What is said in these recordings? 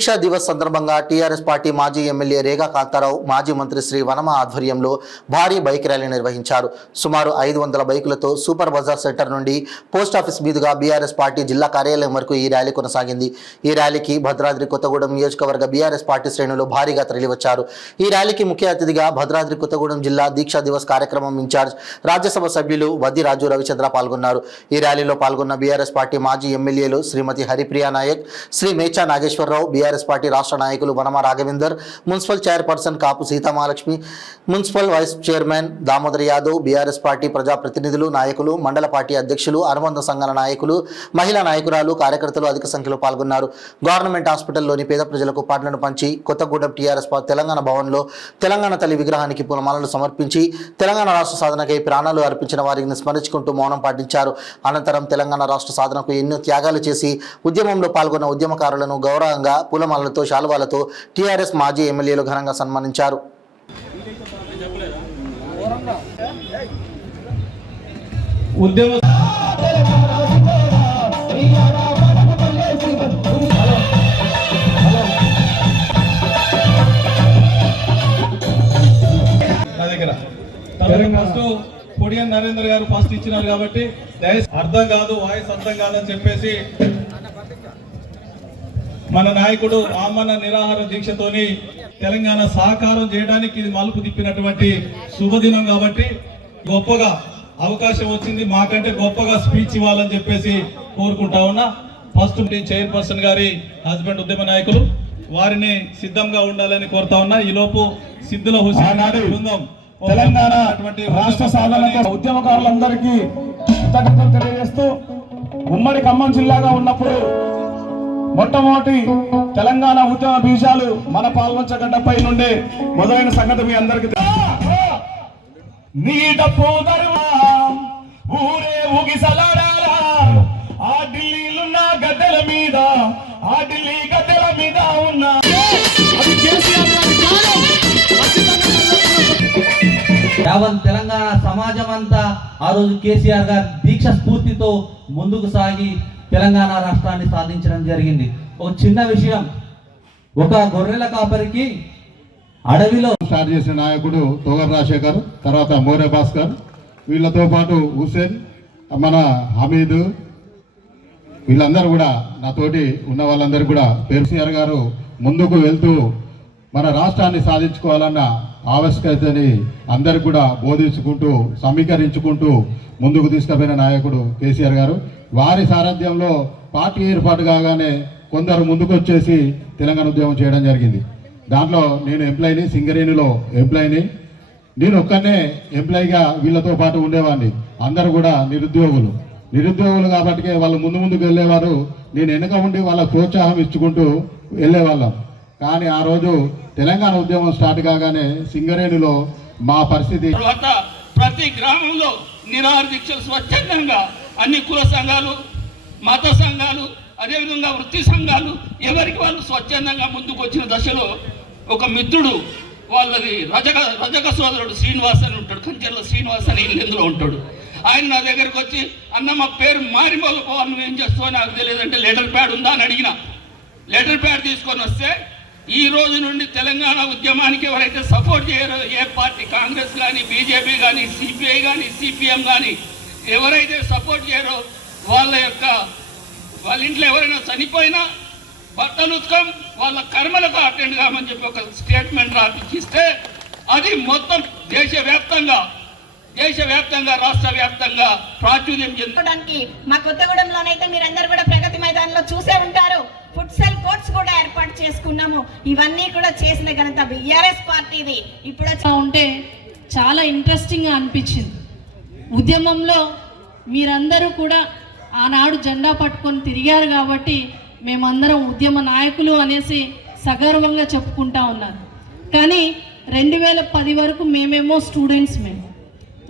దీక్షా దివస్ సందర్భంగా TRS party మాజీ MLA Rega Kantharao, మాజీ మంత్రి శ్రీ వనమ ఆధ్వర్యంలో భారీ బైక్ ర్యాలీ నిర్వహించారు. సుమారు 500 బైకులతో సూపర్ బజార్ సెంటర్ నుండి పోస్టాఫీస్ మీదుగా బీఆర్ఎస్ పార్టీ జిల్లా కార్యాలయం వరకు ఈ ర్యాలీ కొనసాగింది. ఈ ర్యాలీకి భద్రాద్రి కొత్తగూడెం నియోజకవర్గ బీఆర్ఎస్ పార్టీ శ్రేణులు భారీగా తరలివచ్చారు. ఈ ర్యాలీకి ముఖ్య అతిథిగా భద్రాద్రి కొత్తగూడెం జిల్లా దీక్షా దివస్ కార్యక్రమం ఇన్ఛార్జ్ రాజ్యసభ సభ్యులు వద్ది రాజు రవిచంద్ర పాల్గొన్నారు. ఈ ర్యాలీలో పాల్గొన్న బీఆర్ఎస్ పార్టీ మాజీ ఎమ్మెల్యేలు శ్రీమతి హరిప్రియా నాయక్, శ్రీ మేచా నాగేశ్వరరావు, బీఆర్ఎస్ పార్టీ రాష్ట్ర నాయకులు Vanama Raghavender, municipal chairperson Kapu Seethamahalakshmi, municipal vice chairman Damodar Yadav, BRS party ప్రజాప్రతినిధులు, నాయకులు, మండల పార్టీ అధ్యక్షులు, అనుబంధ సంఘాల నాయకులు, మహిళా నాయకురాలు, కార్యకర్తలు అధిక సంఖ్యలో పాల్గొన్నారు. గవర్నమెంట్ హాస్పిటల్లోని పేద ప్రజలకు పండ్లను పంచి కొత్తగూడెం టీఆర్ఎస్ తెలంగాణ భవన్లో తెలంగాణ తల్లి విగ్రహానికి పూలమాలలు సమర్పించి తెలంగాణ రాష్ట్ర సాధనకై ప్రాణాలు అర్పించిన వారిని స్మరించుకుంటూ మౌనం పాటించారు. అనంతరం తెలంగాణ రాష్ట్ర సాధనకు ఎన్నో త్యాగాలు చేసి ఉద్యమంలో పాల్గొన్న ఉద్యమకారులను గౌరవంగా పూలమాలలతో, శాలువాలతో టీఆర్ఎస్ మాజీ ఎమ్మెల్యేలు ఘనంగా సన్మానించారు. పొడియన్ నరేంద్ర గారు ఫస్ట్ ఇచ్చినారు కాబట్టి అర్థం కాదు, వాయిస్ అర్థం కాదని చెప్పేసి మన నాయకుడు ఆమరణ నిరాహార దీక్షతోని తెలంగాణ సాకారం చేయడానికి ఇది మలుపు తిప్పినటువంటి శుభదినం కాబట్టి గొప్పగా అవకాశం వచ్చింది. మాకంటే గొప్పగా స్పీచ్ ఇవ్వాలని చెప్పేసి కోరుకుంటా ఉన్నా. ఫస్ట్ చైర్పర్సన్ గారి హస్బెండ్ ఉద్యమ నాయకులు వారిని సిద్ధంగా ఉండాలని కోరుతా ఉన్నా. ఈ లోపు సిద్ధుల హుసేన్ బృందం తెలంగాణ రాష్ట్ర సాధనకు ఉద్యమకారులందరికీ కృతజ్ఞతలు తెలియజేస్తూ, ఉమ్మడి ఖమ్మం జిల్లాగా ఉన్నప్పుడు మొట్టమొదటి తెలంగాణ ఉద్యమ బీజాలు మన పాల్వంచగడ్డపై నుండే మొదలైన సంగతి మీ అందరికీ నీట ఊరే ఊగిసలాడారా ఆ ఢిల్లీలున్న గద్దెల మీద, ఆ ఢిల్లీ గద్దెల మీద ఉన్న యావత్ తెలంగాణ సమాజం అంతా ఆ రోజు కేసీఆర్ గారి దీక్ష స్ఫూర్తితో ముందుకు సాగి తెలంగాణ రాష్ట్రాన్ని సాధించడం జరిగింది. ఒక చిన్న విషయం, ఒక గొర్రెల కాపరికి అడవిలో స్టార్ట్ చేసిన నాయకుడు తోగర్ రాజశేఖర్, తర్వాత మోరే భాస్కర్, వీళ్ళతో పాటు హుసేన్, మన హమీద్, వీళ్ళందరూ కూడా నాతోటి ఉన్న వాళ్ళందరూ కూడా కేసీఆర్ గారు ముందుకు వెళ్తూ మన రాష్ట్రాన్ని సాధించుకోవాలన్న ఆవశ్యకతని అందరికి కూడా బోధించుకుంటూ, సమీకరించుకుంటూ ముందుకు తీసుకుపోయిన నాయకుడు కేసీఆర్ గారు. వారి సారథ్యంలో పార్టీ ఏర్పాటు కాగానే కొందరు ముందుకు వచ్చేసి తెలంగాణ ఉద్యమం చేయడం జరిగింది. దాంట్లో నేను ఎంప్లాయీని, సింగరేణిలో ఎంప్లాయీని. నేను ఒక్కనే ఎంప్లాయీగా వీళ్ళతో పాటు ఉండేవాడిని. అందరూ కూడా నిరుద్యోగులు కాబట్టి వాళ్ళు ముందుకు వెళ్ళేవారు. నేను వెనుక ఉండి వాళ్ళకు ప్రోత్సాహం ఇచ్చుకుంటూ వెళ్ళేవాళ్ళం. కానీ ఆ రోజు తెలంగాణ ఉద్యమం స్టార్ట్ కాగానే సింగరేణిలో మా పరిస్థితి, ప్రతి గ్రామంలో నిరాహార దీక్షలు స్వచ్ఛందంగా అన్ని కుల సంఘాలు, మత సంఘాలు, అదేవిధంగా వృత్తి సంఘాలు ఎవరికి వాళ్ళు స్వచ్ఛందంగా ముందుకు వచ్చిన దశలో ఒక మిత్రుడు, వాళ్ళది రజక సోదరుడు శ్రీనివాస్ అని ఉంటాడు, కంచెర్ల శ్రీనివాస్ అని ఇల్లు ఉంటాడు. ఆయన నా దగ్గరకు వచ్చి, అన్న మా పేరు మారిమోగపోవాలి, నువ్వేం చేస్తావో నాకు తెలియదంటే లెటర్ ప్యాడ్ ఉందా అని అడిగిన. లెటర్ ప్యాడ్ తీసుకొని వస్తే ఈ రోజు నుండి తెలంగాణ ఉద్యమానికి ఎవరైతే సపోర్ట్ చేయరో, ఏ పార్టీ, కాంగ్రెస్ కానీ, బీజేపీ కానీ, సిపిఐ కానీ, సిపిఎం కానీ ఎవరైతే సపోర్ట్ చేయరో వాళ్ళ ఇంట్లో ఎవరైనా చనిపోయినా బట్టలు ఉతకం, వాళ్ళ కర్మలకు అటెండ్ కామని చెప్పి ఒక స్టేట్మెంట్ రాపిస్తే అది మొత్తం దేశవ్యాప్తంగా రాష్ట్ర వ్యాప్తంగా ప్రాచుర్యం చెందడానికి మా కొత్తగూడెంలోనైతే మీరందరూ కూడా ప్రగతి మైదానంలో చూసే ఉంటారు. ఫుట్సల్ కోర్ట్స్ కూడా ఏర్పాటు చేసుకున్నాము. ఇవన్నీ కూడా చేసిన ఘనత బీఆర్ఎస్ పార్టీది. ఇప్పుడు ఉంటే చాలా ఇంట్రెస్టింగ్గా అనిపించింది. ఉద్యమంలో మీరందరూ కూడా ఆనాడు జెండా పట్టుకొని తిరిగారు కాబట్టి మేమందరం ఉద్యమ నాయకులు అనేసి సగర్వంగా చెప్పుకుంటా ఉన్నారు. కానీ 2010 వరకు మేమేమో స్టూడెంట్స్,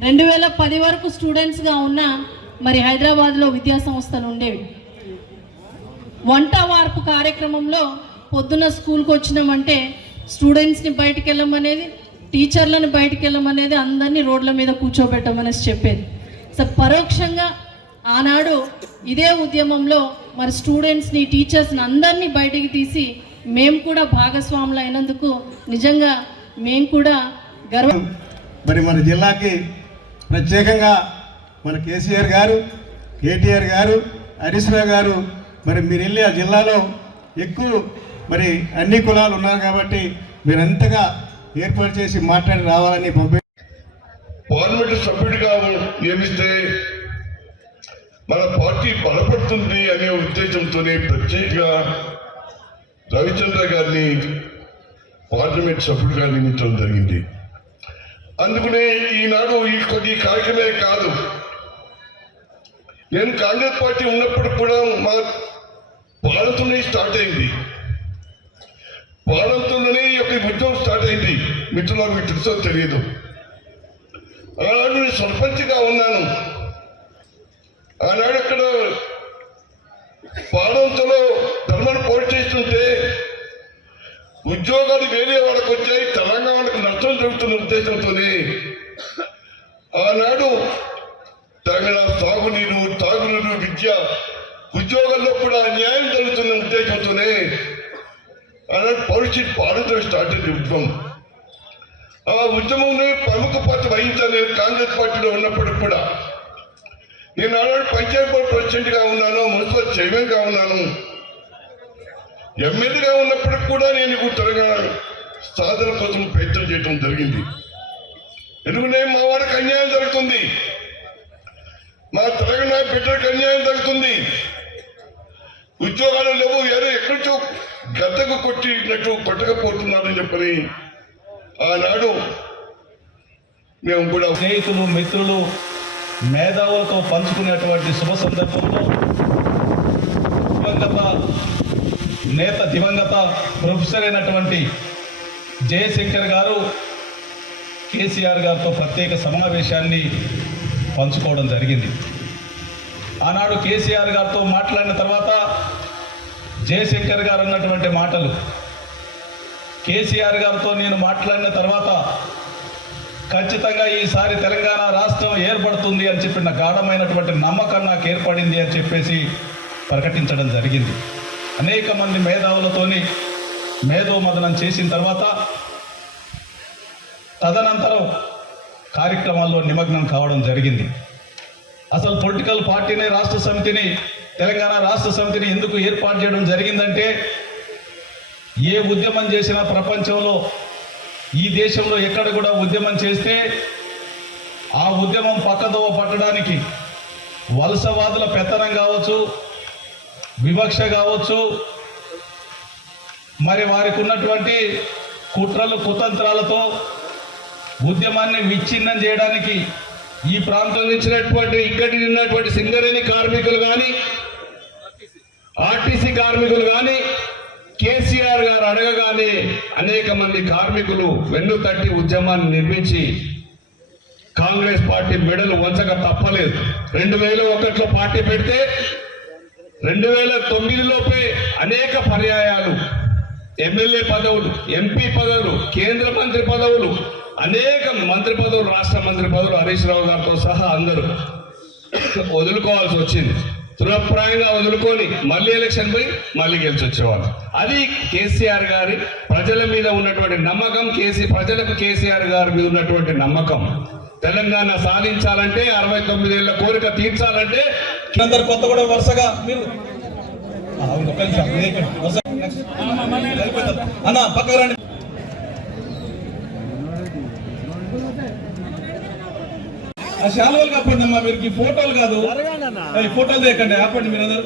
2010 వరకు స్టూడెంట్స్గా ఉన్న మరి హైదరాబాద్లో విద్యా సంస్థలు ఉండేవి. వంట వార్పు కార్యక్రమంలో పొద్దున్న స్కూల్కి వచ్చినామంటే స్టూడెంట్స్ని బయటికి వెళ్ళమనేది, టీచర్లను బయటికి వెళ్ళమనేది, అందరినీ రోడ్ల మీద కూర్చోబెట్టమనేసి చెప్పేది. సో పరోక్షంగా ఆనాడు ఇదే ఉద్యమంలో మరి స్టూడెంట్స్ని, టీచర్స్ని అందరినీ బయటికి తీసి మేము కూడా భాగస్వాములు అయినందుకు నిజంగా మేము కూడా గర్వం. మరి మన జిల్లాకి ప్రత్యేకంగా మన కేసీఆర్ గారు, కేటీఆర్ గారు, హరీష్ రావు గారు మరి మీరు వెళ్ళి ఆ జిల్లాలో ఎక్కువ మరి అన్ని కులాలు ఉన్నారు కాబట్టి మీరంతగా ఏర్పాటు చేసి మాట్లాడి రావాలని పార్లమెంటు సభ్యుడిగా నియమిస్తే మన పార్టీ బలపడుతుంది అనే ఉద్దేశంతోనే ప్రత్యేకంగా రవిచంద్ర గారిని పార్లమెంట్ సభ్యుడిగా నియమించడం జరిగింది. అందుకనే ఈనాడు ఈ కార్యక్రమే కాదు, నేను కాంగ్రెస్ పార్టీ ఉన్నప్పుడు కూడా మా పాలనతోనే స్టార్ట్ అయింది. పాలనతోనే ఈ యొక్క ఉద్యమం స్టార్ట్ అయింది. మిత్రులకు మీకు తెలుసో తెలియదు. ఆనాడు నేను సర్పంచ్గా ఉన్నాను. ఆనాడు అక్కడ పాలనలో ధర్మాన్ని పోటీ చేస్తుంటే ఉద్యోగాలు వేరే వాళ్ళకు వచ్చాయి, తెలంగాణకు నష్టం జరుగుతున్న ఉద్దేశంతోనే ఆనాడు తగిన సాగునీరు, తాగునీరు, విద్య, ఉద్యోగాల్లో కూడా న్యాయం జరుగుతున్న ఉద్దేశంతోనే ఆనాడు పరిస్థితి పాలనతో స్టార్ట్ అయింది ఉద్యమం. ఆ ఉద్యమంలో ప్రముఖ పాత్ర వహించాను నేను కాంగ్రెస్ పార్టీలో ఉన్నప్పటికి కూడా. నేను ఆనాడు పంచాయతీ బోర్డు ప్రెసిడెంట్గా ఉన్నాను, మున్సిపల్ చైర్మన్గా ఉన్నాను, ఎమ్మెల్యేగా ఉన్నప్పటికి కూడా నేను తెలంగాణ సాధన కోసం ప్రయత్నం చేయడం జరిగింది. ఎందుకంటే మా వాడికి అన్యాయం జరుగుతుంది, మా తెలంగాణ బిడ్డలకు అన్యాయం జరుగుతుంది, ఉద్యోగాలు లేవు, ఎక్కడికో గద్దకు కొట్టకపోతున్నారని చెప్పని ఆనాడు మేము కూడా స్నేహితులు, మిత్రులు, మేధావులతో పంచుకునేటువంటి శుభ సందర్భంలో దివంగత ప్రొఫెసర్ అయినటువంటి జయశంకర్ గారు కేసీఆర్ గారితో ప్రత్యేక సమావేశాన్ని పంచుకోవడం జరిగింది. ఆనాడు కేసీఆర్ గారితో మాట్లాడిన తర్వాత జయశంకర్ గారు అన్నటువంటి మాటలు, కేసీఆర్ గారితో నేను మాట్లాడిన తర్వాత ఖచ్చితంగా ఈసారి తెలంగాణ రాష్ట్రం ఏర్పడుతుంది అని చెప్పిన గాఢమైనటువంటి నమ్మకం నాకు ఏర్పడింది అని చెప్పేసి ప్రకటించడం జరిగింది. అనేక మంది మేధావులతోని మేధోమదనం చేసిన తర్వాత తదనంతరం కార్యక్రమాల్లో నిమగ్నం కావడం జరిగింది. అసలు పొలిటికల్ పార్టీని, రాష్ట్ర సమితిని, తెలంగాణ రాష్ట్ర సమితిని ఎందుకు ఏర్పాటు చేయడం జరిగిందంటే, ఏ ఉద్యమం చేసినా ప్రపంచంలో, ఈ దేశంలో ఎక్కడ కూడా ఉద్యమం చేస్తే ఆ ఉద్యమం పక్కదోవ పట్టడానికి వలసవాదుల పెత్తనం కావచ్చు, వివక్ష కావచ్చు, మరి వారికి ఉన్నటువంటి కుట్రలు, కుతంత్రాలతో ఉద్యమాన్ని విచ్ఛిన్నం చేయడానికి ఈ ప్రాంతం నుంచినటువంటి ఇక్కడి ఉన్నటువంటి సింగరేణి కార్మికులు కానీ, ఆర్టీసీ కార్మికులు కానీ కేసీఆర్ గారు అడగగానే అనేక మంది కార్మికులు వెన్ను తట్టి ఉద్యమాన్ని నిర్మించి కాంగ్రెస్ పార్టీ మెడలు వంచక తప్పలేదు. 2001లో పార్టీ పెడితే 2009లోపే అనేక పర్యాయాలు ఎమ్మెల్యే పదవులు, ఎంపీ పదవులు, కేంద్ర మంత్రి పదవులు, అనేక మంత్రి పదవులు, రాష్ట్ర మంత్రి పదవులు హరీష్ రావు గారితో సహా అందరూ వదులుకోవాల్సి వచ్చింది. తృప్రాయంగా వదులుకొని మళ్ళీ ఎలక్షన్ పోయి మళ్ళీ గెలిచి వచ్చేవాళ్ళు. అది కేసీఆర్ గారి ప్రజల మీద ఉన్నటువంటి నమ్మకం, ప్రజలకు కేసీఆర్ గారి మీద ఉన్నటువంటి నమ్మకం. తెలంగాణ సాధించాలంటే, 69 ఏళ్ల కోరిక తీర్చాలంటే అందరు కొత్త కూడా వరుసగా మీరు అన్న పక్కకు రండి. ఆ శాలువలు కప్పండి అమ్మా, మీరు ఈ ఫోటోలు కాదు, ఈ ఫోటోలు తీయకండి, ఆపండి, మీరు అందరు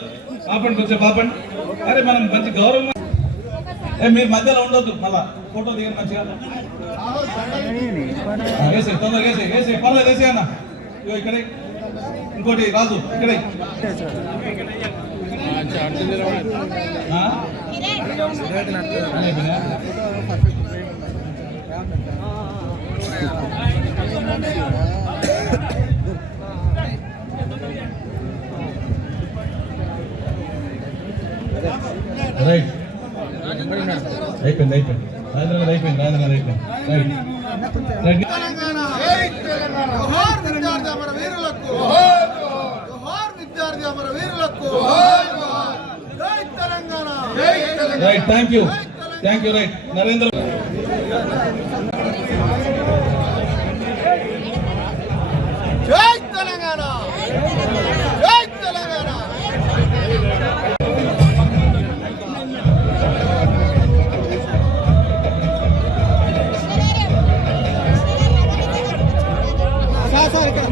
ఆపండి, కొంచెం ఆపండి. అరే మనం మంచి గౌరవం, మీరు మధ్యలో ఉండొద్దు, మళ్ళా ఫోటో దిగండి మంచిగా. వేసే తొందరగా వేసే పర్లేదు, వేసే అన్న. ఇక్కడే ఇంకోటి రాజు, ఇక్కడే రైట్ అయిపోయింది రాజేంద్ర అయిపోయింది విద్యార్థి అమర వీరులకు, విద్యార్థి అమర వీరులకు, జై Telangana. Right, thank you right. Narendra జై తెలంగాణ, జై తెలంగాణ. సార్ ఇక్కడ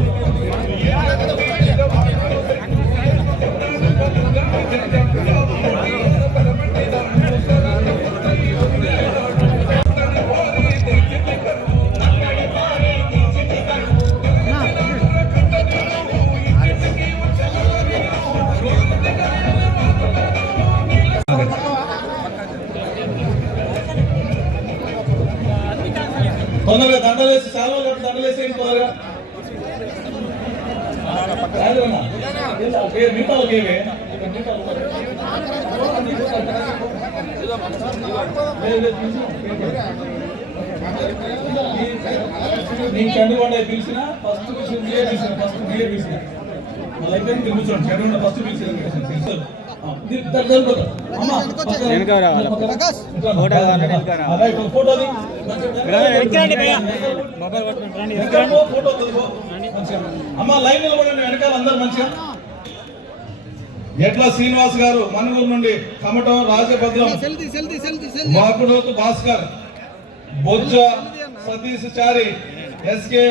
తొందరగా దండలేసి, చాలా దండలేసేయండి తొందరగా. మిగతా ఒకేవే నేను చంద్రగొండ పిలిచిన ఫస్ట్ పిలిచిన మళ్ళీ అయితే కూర్చోండి. చంద్రగొండ ఫస్ట్ పిలిచిన అమ్మ లైన్ నిలబడండి వెనకాల అందరు మంచిగా. ఎట్ల శ్రీనివాస్ గారు మనుగూరు నుండి, కమటం రాజభద్రం, వాకుడోతు భాస్కర్, బొజ్జ సతీష్ చారి, ఎస్కే